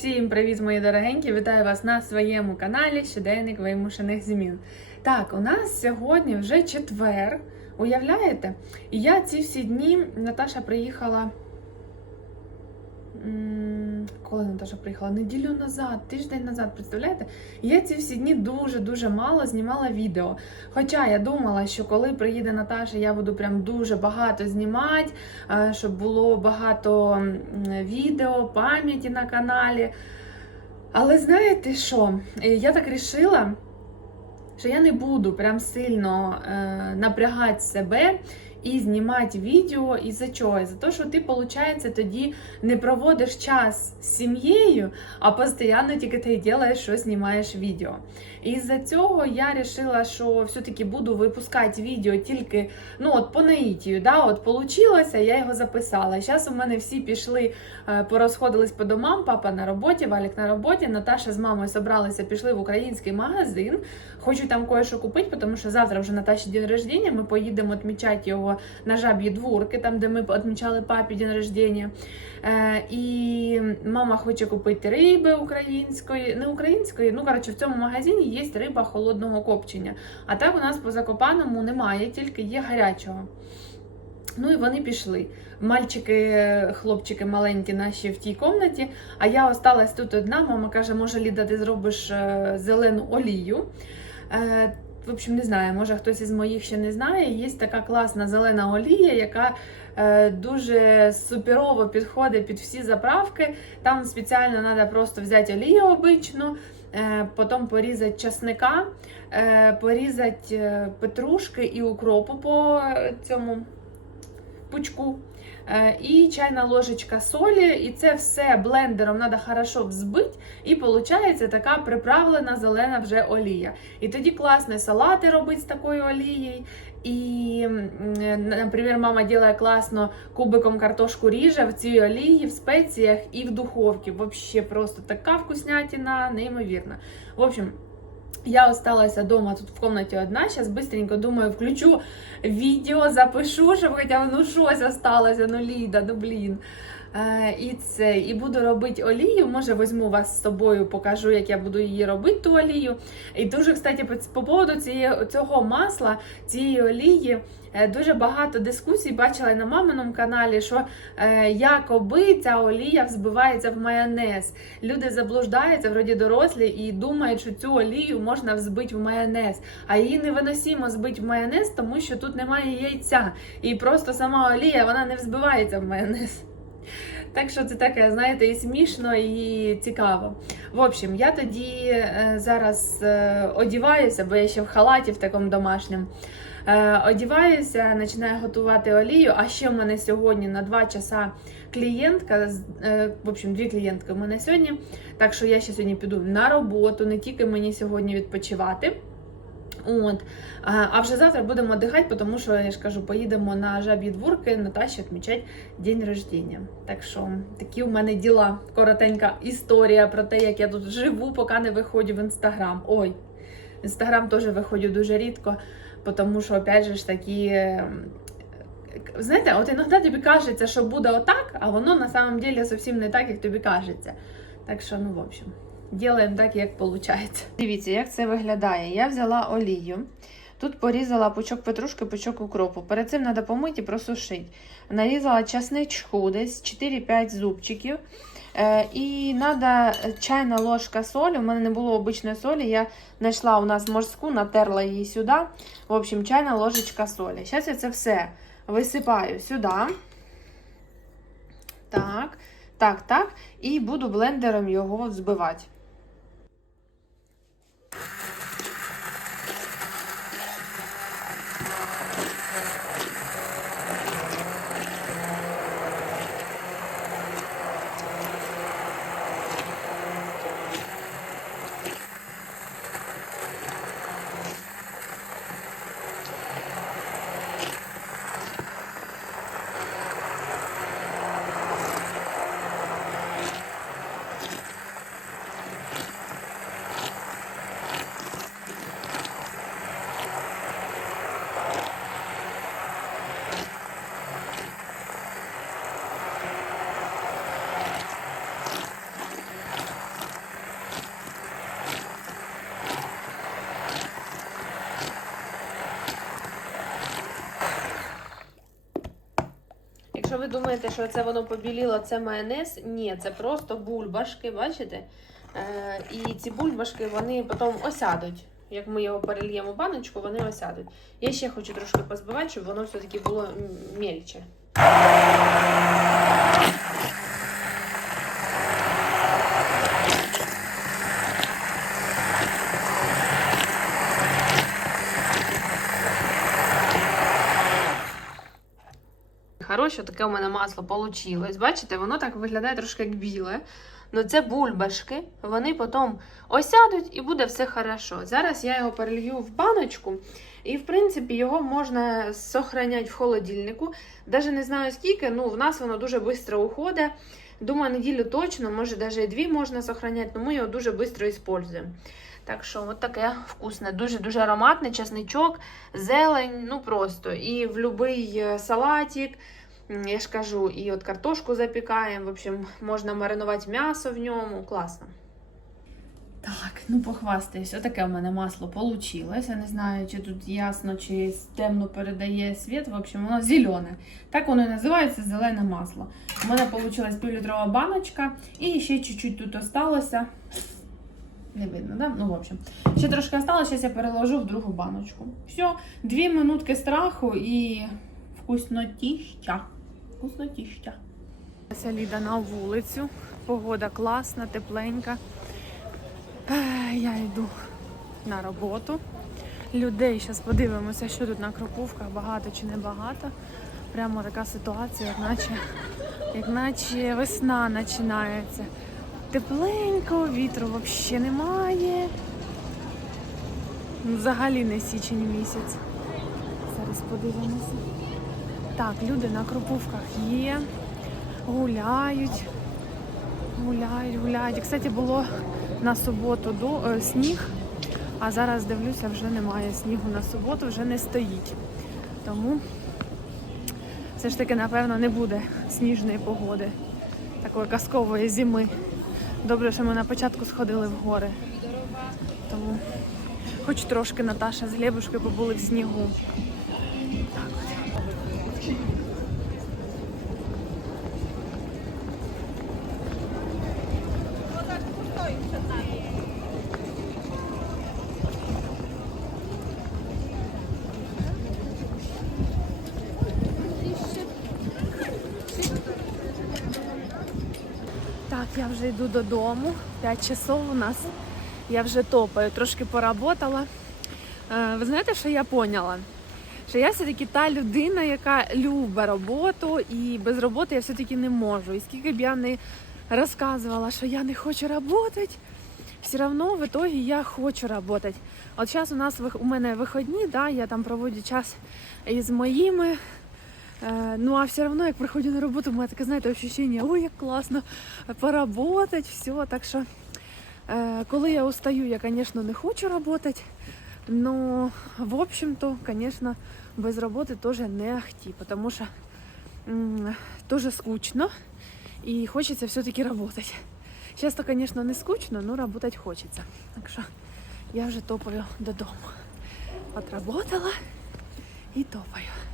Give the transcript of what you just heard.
Всім привіт, мої дорогенькі! Вітаю вас на своєму каналі Щоденник вимушених змін. Так, у нас сьогодні вже четвер. Уявляєте? І я ці всі дні Наташа приїхала. Коли Наташа приїхала? Неділю назад, тиждень назад, представляєте? Я ці всі дні дуже-дуже мало знімала відео. Хоча я думала, що коли приїде Наташа, я буду прям дуже багато знімати, е, щоб було багато відео, пам'яті на каналі. Але знаєте що? Е, Я так рішила, що я не буду прям сильно е, напрягати себе і знімати відео із-за чого? За те, що ти, виходить, тоді не проводиш час з сім'єю, а постійно тільки ти робиш, що знімаєш відео. І з-за цього я вирішила, що все-таки буду випускати відео тільки ну, от по наїтію. Да? От получилося, я його записала. Зараз у мене всі пішли, е, порозходились по домам, папа на роботі, Валік на роботі, Наташа з мамою зібралися, пішли в український магазин. Хочу там кое-що купити, тому що завтра вже Наташі день рождення. Ми поїдемо відмічати його на жаб'ї дворки, там де ми відмічали папі день рождення. Е, і мама хоче купити риби української, не української. Ну коротше, в цьому магазині є риба холодного копчення. А так у нас по закопаному немає, тільки є гарячого. Ну і вони пішли. Мальчики, хлопчики маленькі наші в тій кімнаті, а я осталась тут одна. Мама каже, може, Ліда, ти зробиш е, зелену олію. В общем, не знаю, може хтось із моїх ще не знає. Є така класна зелена олія, яка е, дуже суперово підходить під всі заправки. Там спеціально треба просто взяти олію обичну, е, потім порізати часника, е, порізати е, петрушки і укропу по е, цьому пучку. Е, І чайна ложечка солі, і це все блендером треба хорошо взбити, і виходить така приправлена зелена вже олія. І тоді класно салати робити з такою олією. І, наприклад, мама робить класно кубиком картошку ріже в цій олії, в спеціях і в духовці. Взагалі просто така вкуснятина, неймовірна. В общем, я осталася дома тут в комнаті одна. Зараз быстренько думаю, включу відео, запишу, щоб хоча б ну щось осталося, ну Ліда, ну блін. Е, і це, і буду робити олію. Може, візьму вас з собою, покажу, як я буду її робити, ту олію. І дуже, кстати, по, по поводу цієї, цього масла, цієї олії, е, дуже багато дискусій бачила на маминому каналі, що е, якоби ця олія взбивається в майонез. Люди заблуждаються, вроді дорослі, і думають, що цю олію можна взбити в майонез. А її невиносимо збити в майонез, тому що тут немає яйця. І просто сама олія вона не взбивається в майонез. Так що це таке, знаєте, і смішно, і цікаво. В общем, я тоді е, зараз е, одіваюся, бо я ще в халаті в такому домашньому. Е, одіваюся, починаю готувати олію. А ще в мене сьогодні на 2 часа клієнтка. в общем, дві клієнтки в мене сьогодні. Так що я ще сьогодні піду на роботу, не тільки мені сьогодні відпочивати. От. А вже завтра будемо дихати, тому що я ж кажу, поїдемо на жаб'ї дворки Наташі відмічати день рождення. Так що такі у мене діла. Коротенька історія про те, як я тут живу, поки не виходжу в інстаграм. Ой, в інстаграм теж виходжу дуже рідко, тому що, опять же ж, такі. ем, Знаєте, от іноді тобі кажеться, що буде отак, а воно на самом деле зовсім не так, як тобі кажеться. Так що, ну, в общем. Ділаємо так, як виходить. Дивіться, як це виглядає. Я взяла олію. Тут порізала пучок петрушки, пучок укропу. Перед цим треба помити і просушити. Нарізала часничку, десь 4-5 зубчиків. Е, і треба чайна ложка солі. У мене не було обичної солі. Я знайшла у нас морську, натерла її сюди. В общем, чайна ложечка солі. Зараз я це все висипаю сюди. Так, так, так. І буду блендером його взбивати. Думаєте, що це воно побіліло, це майонез. Ні, це просто бульбашки, бачите? Е, і ці бульбашки вони потім осядуть. Як ми його перельємо в баночку, вони осядуть. Я ще хочу трошки позбивати, щоб воно все-таки було мельче. Хороше таке у мене масло вийшло. Бачите, воно так виглядає трошки як біле. Ну це бульбашки, вони потім осядуть і буде все хорошо. Зараз я його перелью в баночку, і в принципі його можна зберігати в холодильнику. Даже не знаю скільки, ну в нас воно дуже швидко уходить. Думаю, неділю точно, може навіть дві можна зберігати, але ми його дуже швидко використовуємо. Так що, от таке вкусне, дуже-дуже ароматне, чесничок, зелень, ну просто. І в будь-який салатик, м, я ж кажу, і от картошку запікаємо. В общем, можна маринувати м'ясо в ньому. Класно. Так, ну похвастаюсь. Отаке у мене масло получилось. Я не знаю, чи тут ясно, чи темно передає світ. В общем, воно зелене. Так воно і називається зелене масло. У мене вийшла півлітрова баночка, і ще чуть-чуть тут осталося. Не видно, да? Ну, в общем. Ще трошки осталось, зараз я переложу в другу баночку. Все, дві минутки страху і вкуснотіща. Вкуснотіща. Ліда на вулицю. Погода класна, тепленька. Е, Я йду на роботу. Людей зараз подивимося, що тут на Кропивках, багато чи не багато. Прямо така ситуація, як наче, як наче весна починається. Тепленько, вітру взагалі немає. Ну, Взагалі не січень місяць. Зараз подивимося. Так, люди на Кропивках є, гуляють, гуляють, гуляють. Кстати, було на суботу до, е, сніг, а зараз дивлюся, вже немає снігу на суботу, вже не стоїть. Тому все ж таки, напевно, не буде сніжної погоди, такої казкової зими. Добре, що ми на початку сходили в гори. Тому хоч трошки Наташа з Глебушкою побули в снігу. Я вже йду додому. 5 часов у нас. Я вже топаю, трошки поработала. Е, Ви знаєте, що я поняла? Що я все-таки та людина, яка любить роботу, і без роботи я все-таки не можу. І скільки б я не розказувала, що я не хочу працювати, все одно в итоге я хочу працювати. От зараз у нас у мене вихідні, да, я там проводжу час із моїми. Е, Ну а все одно, як приходжу на роботу, у мене таке, знаєте, ощущення, ой, як класно поработать, все. Так що, е, коли я устаю, я, звісно, не хочу працювати. Но, в общем-то, конечно, без роботи теж не ахти, потому що тоже скучно і хочеться все-таки работать. Сейчас то, конечно, не скучно, но работать хочеться. Так що я вже топаю додому. Отработала і топаю.